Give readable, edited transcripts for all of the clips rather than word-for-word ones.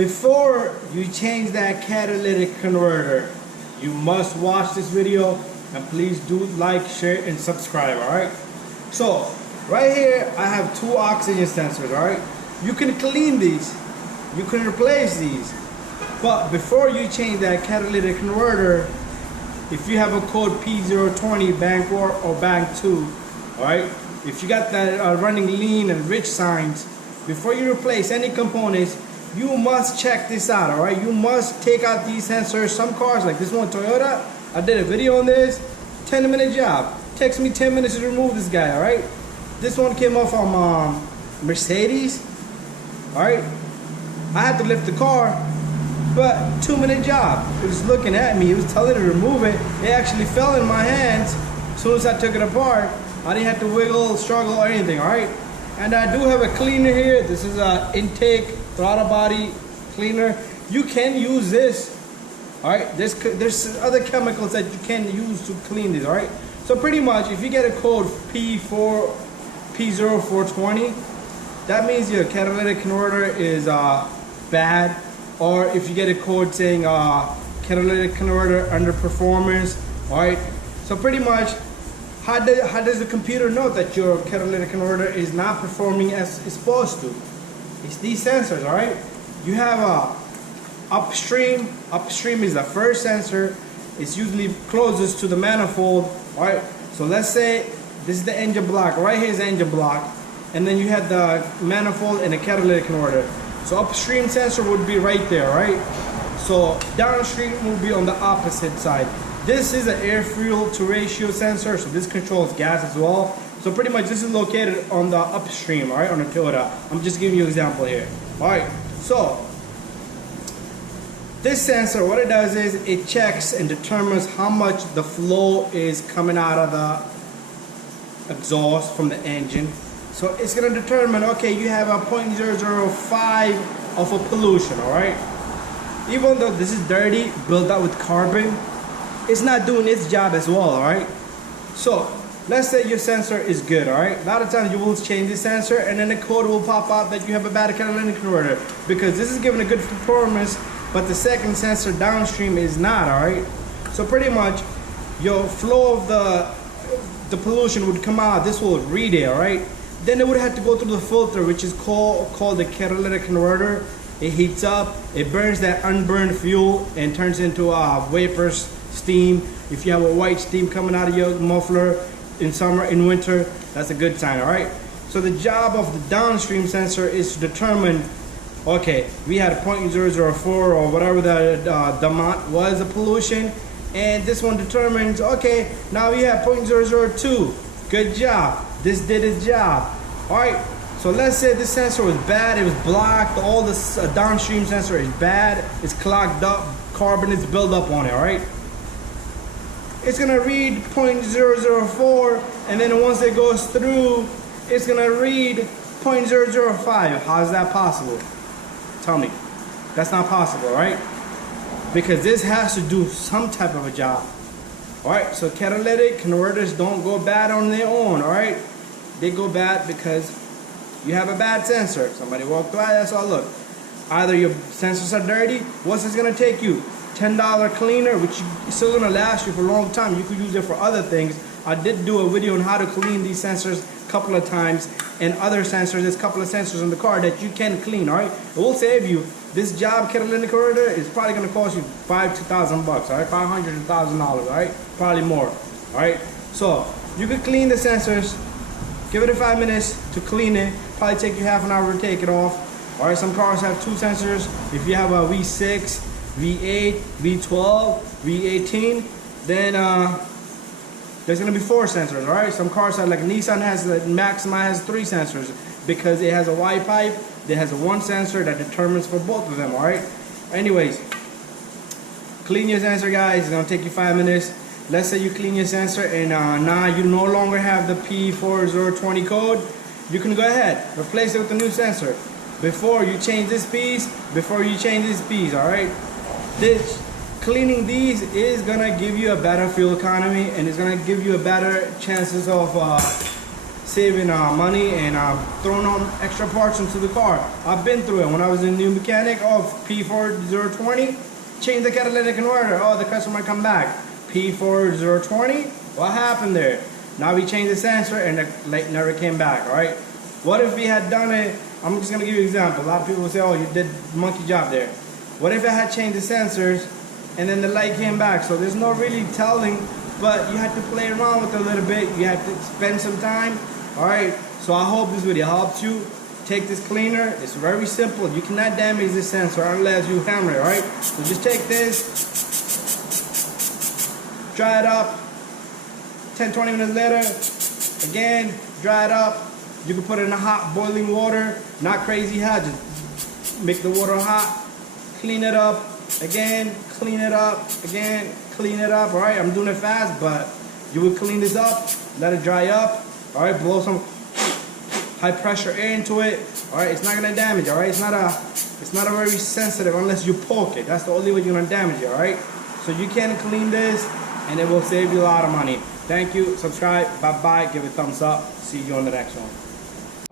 Before you change that catalytic converter, you must watch this video, and please do like, share, and subscribe, alright? So, right here, I have two oxygen sensors, alright? You can clean these, you can replace these, but before you change that catalytic converter, if you have a code P0240 bank 1 or bank 2, alright? If you got that running lean and rich signs, before you replace any components, you must check this out, alright? You must take out these sensors. Some cars, like this one, Toyota, I did a video on this, 10-minute job. Takes me 10 minutes to remove this guy, alright? This one came off from Mercedes, alright? I had to lift the car, but 2-minute job. It was looking at me, it was telling me to remove it. It actually fell in my hands. As soon as I took it apart, I didn't have to wiggle, struggle, or anything, alright? And I do have a cleaner here. This is an intake throttle body cleaner. You can use this, alright? There's other chemicals that you can use to clean this, alright? So pretty much, if you get a code P0420, that means your catalytic converter is bad. Or if you get a code saying catalytic converter underperformance, alright? So pretty much, how does the computer know that your catalytic converter is not performing as it's supposed to? It's these sensors, alright? You have a upstream. Upstream is the first sensor. It's usually closest to the manifold, alright? So let's say this is the engine block. Right here is the engine block. And then you have the manifold and the catalytic converter. So upstream sensor would be right there, right? So downstream will be on the opposite side. This is an air fuel to ratio sensor, so this controls gas as well. So pretty much this is located on the upstream, alright, on the Toyota. I'm just giving you an example here. Alright, so this sensor, what it does is it checks and determines how much the flow is coming out of the exhaust from the engine. So it's going to determine, okay, you have a 0.005 of a pollution, alright? Even though this is dirty, built up with carbon, it's not doing its job as well, alright? So, let's say your sensor is good, alright? A lot of times you will change the sensor and then the code will pop out that you have a bad catalytic converter, because this is giving a good performance, but the second sensor downstream is not, alright? So pretty much, your flow of the pollution would come out, this will read it, alright? Then it would have to go through the filter, which is called the catalytic converter. It heats up, it burns that unburned fuel and turns into vapors, steam. If you have a white steam coming out of your muffler in summer, in winter, that's a good sign, alright? So the job of the downstream sensor is to determine, okay, we had a 0.004 or whatever the amount was of pollution, and this one determines, okay, now we have 0.002. Good job. This did its job. Alright, so let's say this sensor was bad, it was blocked, all this downstream sensor is bad, it's clogged up, carbon is built up on it, alright? It's gonna read 0.004, and then once it goes through, it's gonna read 0.005. How is that possible? Tell me. That's not possible, right? Because this has to do some type of a job. Alright, so catalytic converters don't go bad on their own, alright? They go bad because you have a bad sensor. Somebody walked by, that's all. Look, either your sensors are dirty, what's this gonna take you? $10 cleaner, which is still gonna last you for a long time. You could use it for other things. I did do a video on how to clean these sensors a couple of times, and other sensors. There's a couple of sensors in the car that you can clean, alright? It will save you. This job catalytic converter is probably gonna cost you $5,000 to $1,000, alright? $500 to $1,000, alright? Probably more, alright? So you could clean the sensors. Give it 5 minutes to clean it. Probably take you half an hour to take it off. Alright, some cars have two sensors. If you have a V6, V8, V12, V18, then there's gonna be 4 sensors, alright? Some cars have, like Nissan has, Maxima has 3 sensors because it has a Y pipe, it has a 1 sensor that determines for both of them, alright? Anyways, clean your sensor, guys. It's gonna take you 5 minutes. Let's say you clean your sensor and now you no longer have the P4020 code. You can go ahead, replace it with a new sensor. Before you change this piece, alright? Cleaning these is gonna give you a better fuel economy, and it's gonna give you a better chances of saving money and throwing on extra parts into the car. I've been through it. When I was a new mechanic of P0240, change the catalytic converter. Oh, the customer come back. P0240, what happened there? Now we changed the sensor and the light never came back, all right? What if we had done it, I'm just gonna give you an example. A lot of people will say, oh, you did monkey job there. What if I had changed the sensors and then the light came back? So there's no really telling, but you have to play around with it a little bit. You have to spend some time, all right? So I hope this video helps you. Take this cleaner, it's very simple. You cannot damage this sensor unless you hammer it, all right? So just take this, dry it up, 10-20 minutes later, again, dry it up. You can put it in hot boiling water, not crazy hot, just make the water hot, clean it up, again, clean it up, again, clean it up, all right? I'm doing it fast, but you will clean this up, let it dry up, all right? Blow some high pressure air into it, all right? It's not gonna damage, all right? It's not a very sensitive unless you poke it. That's the only way you're gonna damage it, all right? So you can clean this, and it will save you a lot of money. Thank you, subscribe, bye-bye, give it a thumbs up. See you on the next one.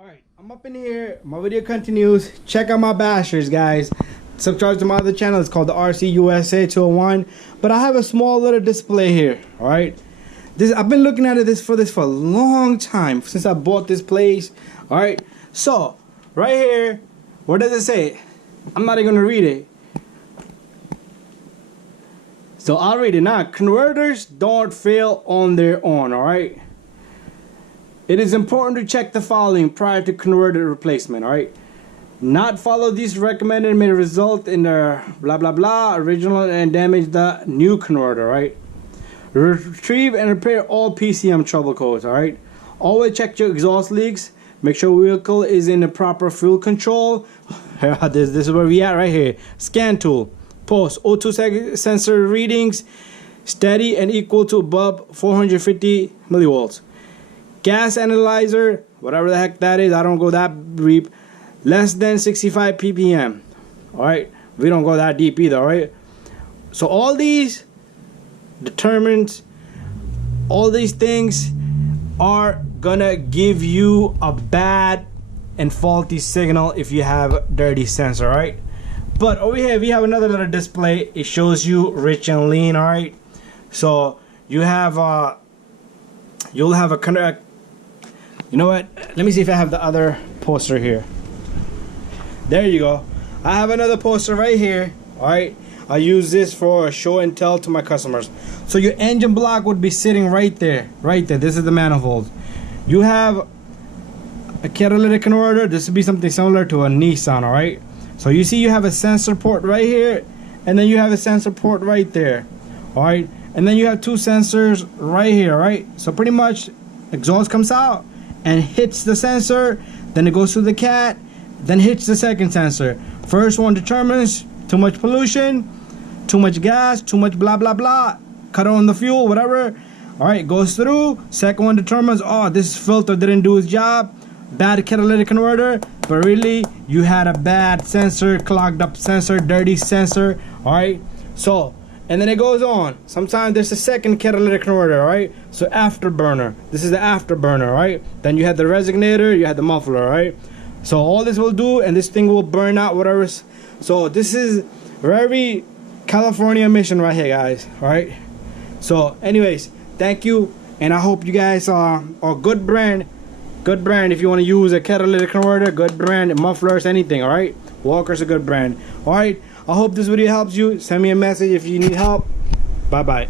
All right, I'm up in here, my video continues. Check out my bashers, guys. Subscribe to my other channel, it's called the RC USA 201. But I have a small little display here, all right? I've been looking at this for a long time, since I bought this place, all right? So, right here, what does it say? I'm not even gonna read it. So I'll read it now. Converters don't fail on their own, all right? It is important to check the following prior to converter replacement, all right? Not follow these recommended may result in the blah blah blah original and damage the new converter, right? Retrieve and repair all PCM trouble codes, all right? Always check your exhaust leaks. Make sure vehicle is in the proper fuel control. This is where we at right here. Scan tool. Post O2 sensor readings steady and equal to above 450 millivolts. Gas analyzer, whatever the heck that is, I don't go that deep. Less than 65 ppm. All right, we don't go that deep either. All right. So all these determines, all these things are gonna give you a bad and faulty signal if you have dirty sensor. All right. But over here we have another little display. It shows you rich and lean, all right? So you have you'll have a connect. You know what? Let me see if I have the other poster here. There you go. I have another poster right here, all right? I use this for show and tell to my customers. So your engine block would be sitting right there, right there. This is the manifold. You have a catalytic converter. This would be something similar to a Nissan, all right? So you see you have a sensor port right here, and then you have a sensor port right there, all right? And then you have two sensors right here, right? So pretty much exhaust comes out and hits the sensor, then it goes to the cat, then hits the second sensor. First one determines too much pollution, too much gas, too much blah blah blah, cut on the fuel, whatever. All right, it goes through. Second one determines, oh, this filter didn't do its job, bad catalytic converter, but really you had a bad sensor, clogged up sensor, dirty sensor. All right, so and then it goes on. Sometimes there's a second catalytic converter, all right? So afterburner, this is the afterburner, all right? Then you had the resonator, you had the muffler, all right? So all this will do, and this thing will burn out whatever. So this is very California mission right here, guys, all right? So anyways, thank you, and I hope you guys are good brand. Good brand if you want to use a catalytic converter, good brand, mufflers, anything, all right? Walker's a good brand. All right, I hope this video helps you. Send me a message if you need help. Bye bye.